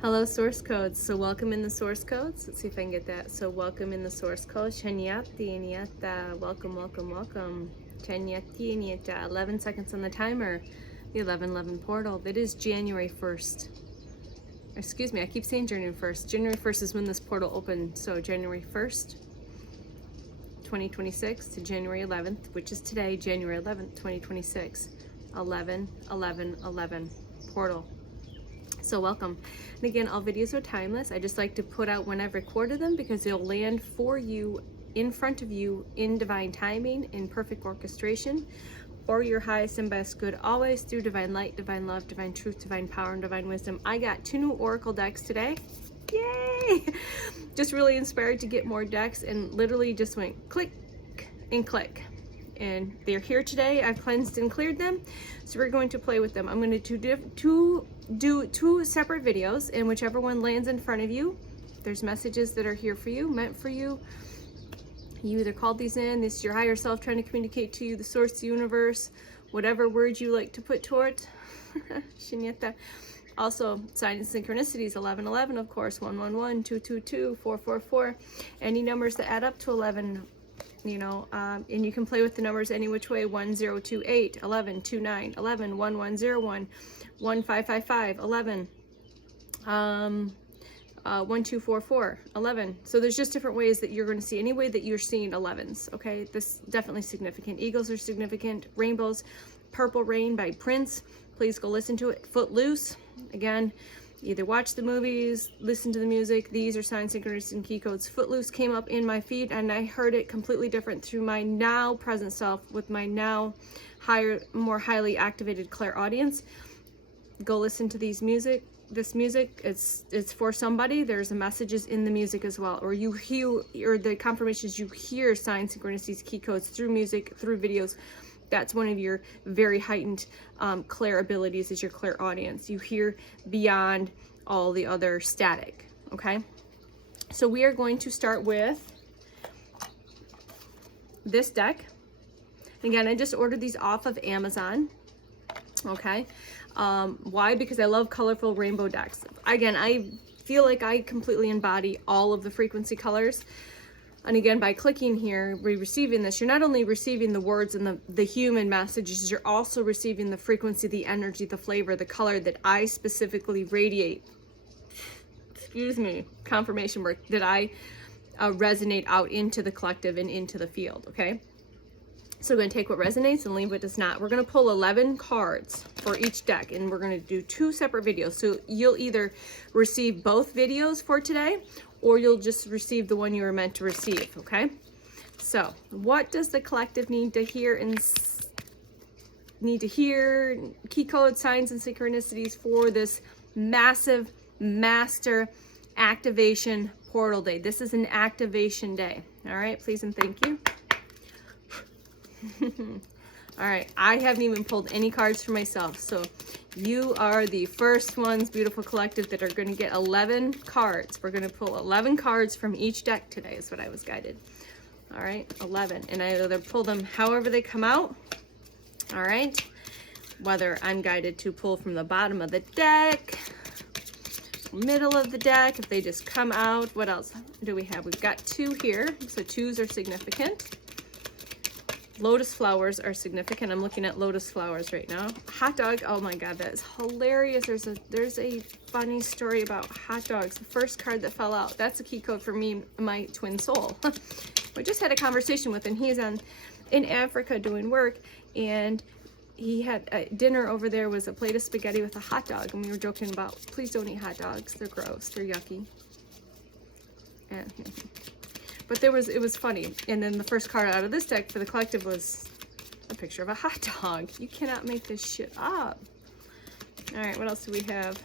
Hello, source codes. So welcome in the source codes. Let's see if I can get that. So welcome in the source codes. Chanyati Niata. Welcome, welcome, welcome. Chanyati Niata. 11 seconds on the timer. The 1111 portal. It is January 1st. Excuse me, I keep saying January 1st. January 1st is when this portal opened. So January 1st, 2026 to January 11th, which is today, January 11th, 2026. 11, 11, 11 portal. So welcome. And again, all videos are timeless. I just like to put out when I've recorded them because they'll land for you, in front of you, in divine timing, in perfect orchestration, for your highest and best good, always through divine light, divine love, divine truth, divine power, and divine wisdom. I got 2 new oracle decks today. Yay! Just really inspired to get more decks and literally just went click and click. And they're here today. I've cleansed and cleared them, so we're going to play with them. I'm going to do two separate videos, and whichever one lands in front of you, there's messages that are here for you, meant for you. You either called these in, this is your higher self trying to communicate to you, the source, the universe, whatever word you like to put toward. Shinyata. Also, signs and synchronicities, 1111, of course, 111, 222, 444, any numbers that add up to 11. And you can play with the numbers any which way: 1028, 11, 29, 11, 1101, 1555, 11, 1244, 11. So there's just different ways that you're going to see, any way that you're seeing 11s. Okay, this definitely significant. Eagles are significant. Rainbows, Purple Rain by Prince. Please go listen to it. Footloose, again. Either watch the movies, listen to the music. These are signs, synchronicities, and key codes. Footloose came up in my feed, and I heard it completely different through my now present self with my now higher, more highly activated clairaudience. Go listen to these music. This music, it's for somebody. There's messages in the music as well, or you hear, or the confirmations you hear signs, synchronicities, key codes through music, through videos. That's one of your very heightened clair abilities, is your clairaudience. You hear beyond all the other static, okay? So we are going to start with this deck. Again, I just ordered these off of Amazon, okay? Why? Because I love colorful rainbow decks. Again, I feel like I completely embody all of the frequency colors. And again, by clicking here, receiving this, you're not only receiving the words and the human messages, you're also receiving the frequency, the energy, the flavor, the color that I specifically radiate. Excuse me, confirmation work that I resonate out into the collective and into the field, okay? So we're going to take what resonates and leave what does not. We're going to pull 11 cards for each deck, and we're going to do 2 separate videos. So you'll either receive both videos for today, or you'll just receive the one you were meant to receive, okay? So what does the collective need to hear key code, signs, and synchronicities for this massive master activation portal day? This is an activation day. All right, please and thank you. All right, I haven't even pulled any cards for myself, so you are the first ones, beautiful collective, that are going to get 11 cards. We're going to pull 11 cards from each deck today, is what I was guided. All right, 11, and I either pull them however they come out. All right, whether I'm guided to pull from the bottom of the deck, middle of the deck, if they just come out. What else do we have? We've got 2 here, so 2s are significant. Lotus flowers are significant. I'm looking at lotus flowers right now. Hot dog, oh my god, that is hilarious. There's a funny story about hot dogs. The first card that fell out, that's a key code for me, my twin soul. We just had a conversation with him. He's in Africa doing work, and he had dinner over there, was a plate of spaghetti with a hot dog, and we were joking about, please don't eat hot dogs, they're gross, they're yucky. And but it was funny. And then the first card out of this deck for the collective was a picture of a hot dog. You cannot make this shit up. All right, what else do we have?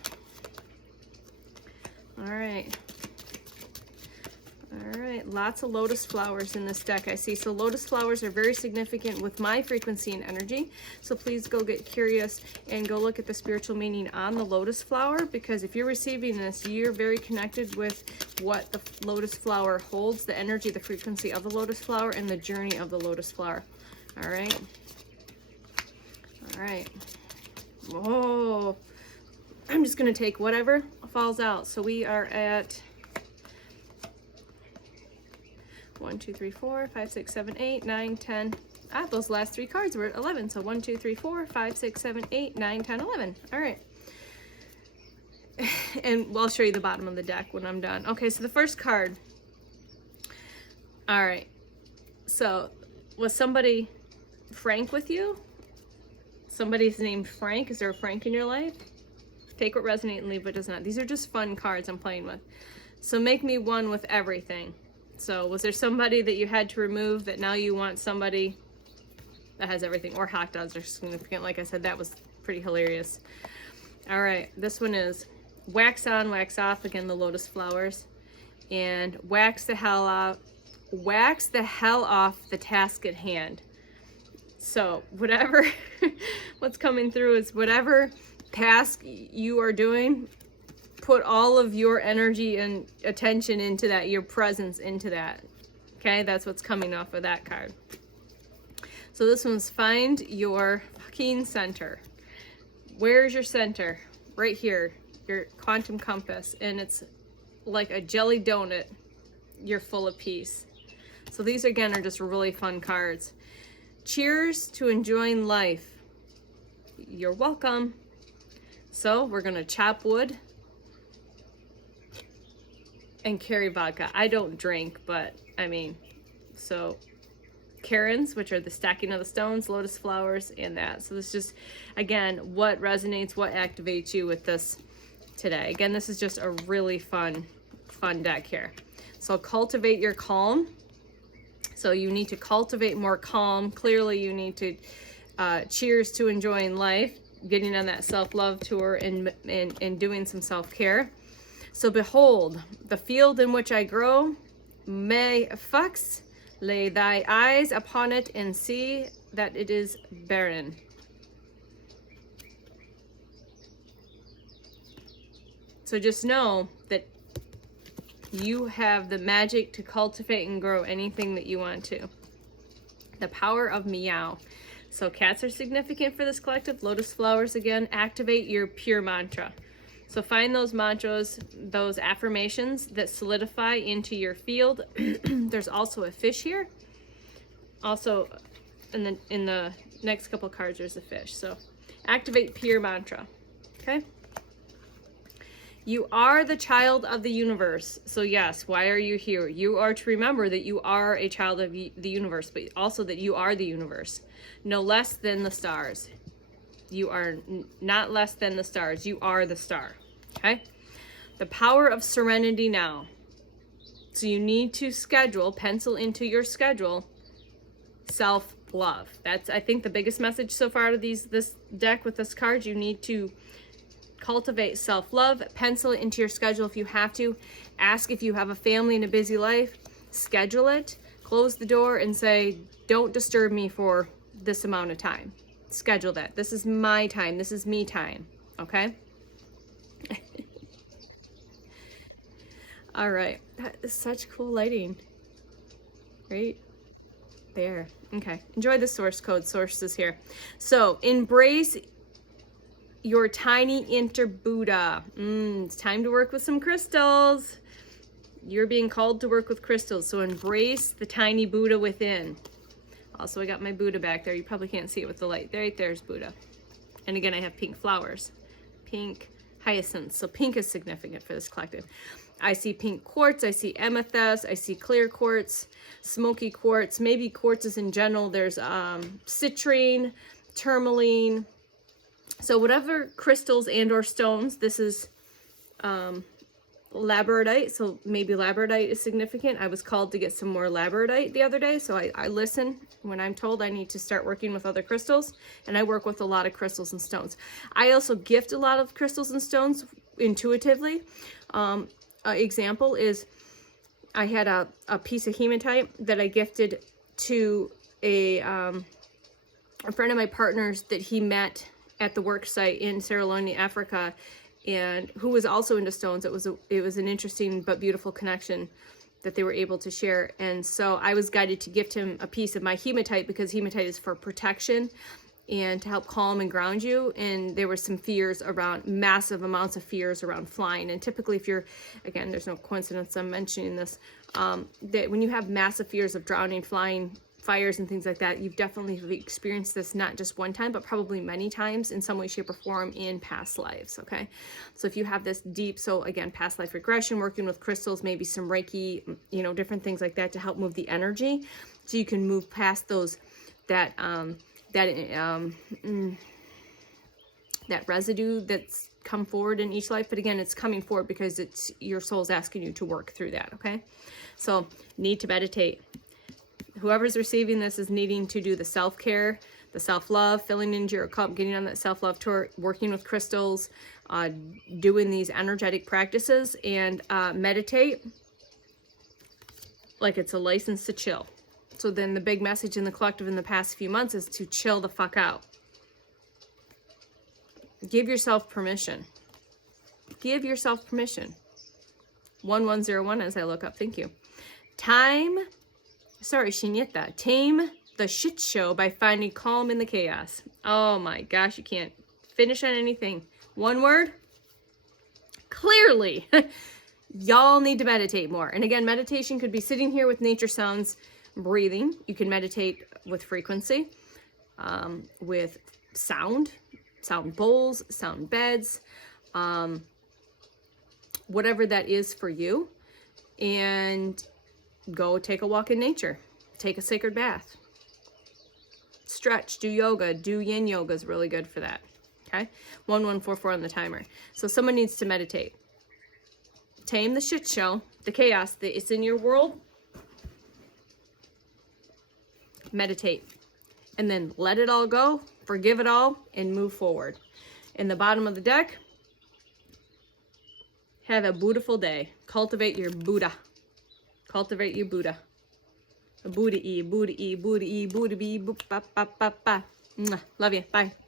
All right, lots of lotus flowers in this deck, I see. So lotus flowers are very significant with my frequency and energy. So please go get curious and go look at the spiritual meaning on the lotus flower, because if you're receiving this, you're very connected with what the lotus flower holds, the energy, the frequency of the lotus flower, and the journey of the lotus flower. All right. Whoa. I'm just going to take whatever falls out. So we are at 1, 2, 3, 4, 5, 6, 7, 8, 9, 10. Those last 3 cards were at 11. So 1, 2, 3, 4, 5, 6, 7, 8, 9, 10, 11. All right. And I'll show you the bottom of the deck when I'm done. Okay, so the first card. All right. So was somebody frank with you? Somebody's named Frank. Is there a Frank in your life? Take what resonates and leave what does not. These are just fun cards I'm playing with. So make me one with everything. So was there somebody that you had to remove that now you want somebody that has everything? Or hot dogs are significant. Like I said, that was pretty hilarious. All right, this one is wax on, wax off. Again, the lotus flowers. And wax the hell off. Wax the hell off the task at hand. So whatever, what's coming through is whatever task you are doing, put all of your energy and attention into that, your presence into that. Okay, that's what's coming off of that card. So this one's find your fucking center. Where's your center? Right here, your quantum compass, and it's like a jelly donut. You're full of peace. So these again are just really fun cards. Cheers to enjoying life. You're welcome. So we're gonna chop wood and carry vodka. I don't drink, but I mean, so Karens, which are the stacking of the stones, lotus flowers, and that. So this is just, again, what resonates, what activates you with this today. Again, this is just a really fun deck here. So cultivate your calm. So you need to cultivate more calm. Clearly you need to cheers to enjoying life, getting on that self-love tour and doing some self-care. So behold, the field in which I grow, may fucks, lay thy eyes upon it and see that it is barren. So just know that you have the magic to cultivate and grow anything that you want to. The power of meow. So cats are significant for this collective. Lotus flowers, again, activate your pure mantra. So find those mantras, those affirmations that solidify into your field. There's also a fish here. Also, in the next couple cards, there's a fish. So activate pure mantra, okay? You are the child of the universe. So yes, why are you here? You are to remember that you are a child of the universe, but also that you are the universe. No less than the stars. You are not less than the stars. You are the star, okay? The power of serenity now. So you need to schedule, pencil into your schedule, self-love. That's, I think, the biggest message so far out of this deck with this card. You need to cultivate self-love, pencil it into your schedule if you have to. Ask if you have a family and a busy life, schedule it, close the door and say, don't disturb me for this amount of time. Schedule that. This is my time. This is me time. Okay? All right. That is such cool lighting. Right? There. Okay. Enjoy the source code. Sources here. So, embrace your tiny inner Buddha. It's time to work with some crystals. You're being called to work with crystals. So embrace the tiny Buddha within. Also, I got my Buddha back there. You probably can't see it with the light. Right there's Buddha. And again, I have pink flowers. Pink hyacinths. So pink is significant for this collective. I see pink quartz. I see amethyst. I see clear quartz, smoky quartz, maybe quartzes in general. There's citrine, tourmaline. So whatever crystals and or stones, this is labradorite. So maybe labradorite is significant. I was called to get some more labradorite the other day. So I listen when I'm told I need to start working with other crystals. And I work with a lot of crystals and stones. I also gift a lot of crystals and stones intuitively. Example is I had a piece of hematite that I gifted to a friend of my partner's that he met at the work site in Sierra Leone, Africa, and who was also into stones. It was an interesting but beautiful connection that they were able to share. And so I was guided to gift him a piece of my hematite because hematite is for protection and to help calm and ground you. And there were some fears around, massive amounts of fears around flying. And typically if you're, again, there's no coincidence I'm mentioning this, that when you have massive fears of drowning, flying, fires and things like that, you've definitely experienced this not just one time, but probably many times in some way, shape, or form in past lives. Okay, so if you have this deep, so again, past life regression, working with crystals, maybe some Reiki, you know, different things like that to help move the energy, so you can move past those that residue that's come forward in each life. But again, it's coming forward because it's your soul's asking you to work through that. Okay, so need to meditate. Whoever's receiving this is needing to do the self-care, the self-love, filling into your cup, getting on that self-love tour, working with crystals, doing these energetic practices, and meditate like it's a license to chill. So then the big message in the collective in the past few months is to chill the fuck out. Give yourself permission. Give yourself permission. 1101 as I look up. Thank you. Shinyeta. Tame the shit show by finding calm in the chaos. Oh my gosh, you can't finish on anything. One word? Clearly. Y'all need to meditate more. And again, meditation could be sitting here with nature sounds, breathing. You can meditate with frequency, with sound bowls, sound beds, whatever that is for you. And go take a walk in nature. Take a sacred bath. Stretch, do yoga, do yin yoga is really good for that. Okay? 1144 on the timer. So someone needs to meditate. Tame the shit show, the chaos that is in your world. Meditate. And then let it all go, forgive it all, and move forward. In the bottom of the deck, have a beautiful day. Cultivate your Buddha. Cultivate your Buddha. Buddha-e, Buddha-e, Buddha-e, Buddha-be, boop, ba, ba, ba, ba. Love you. Bye.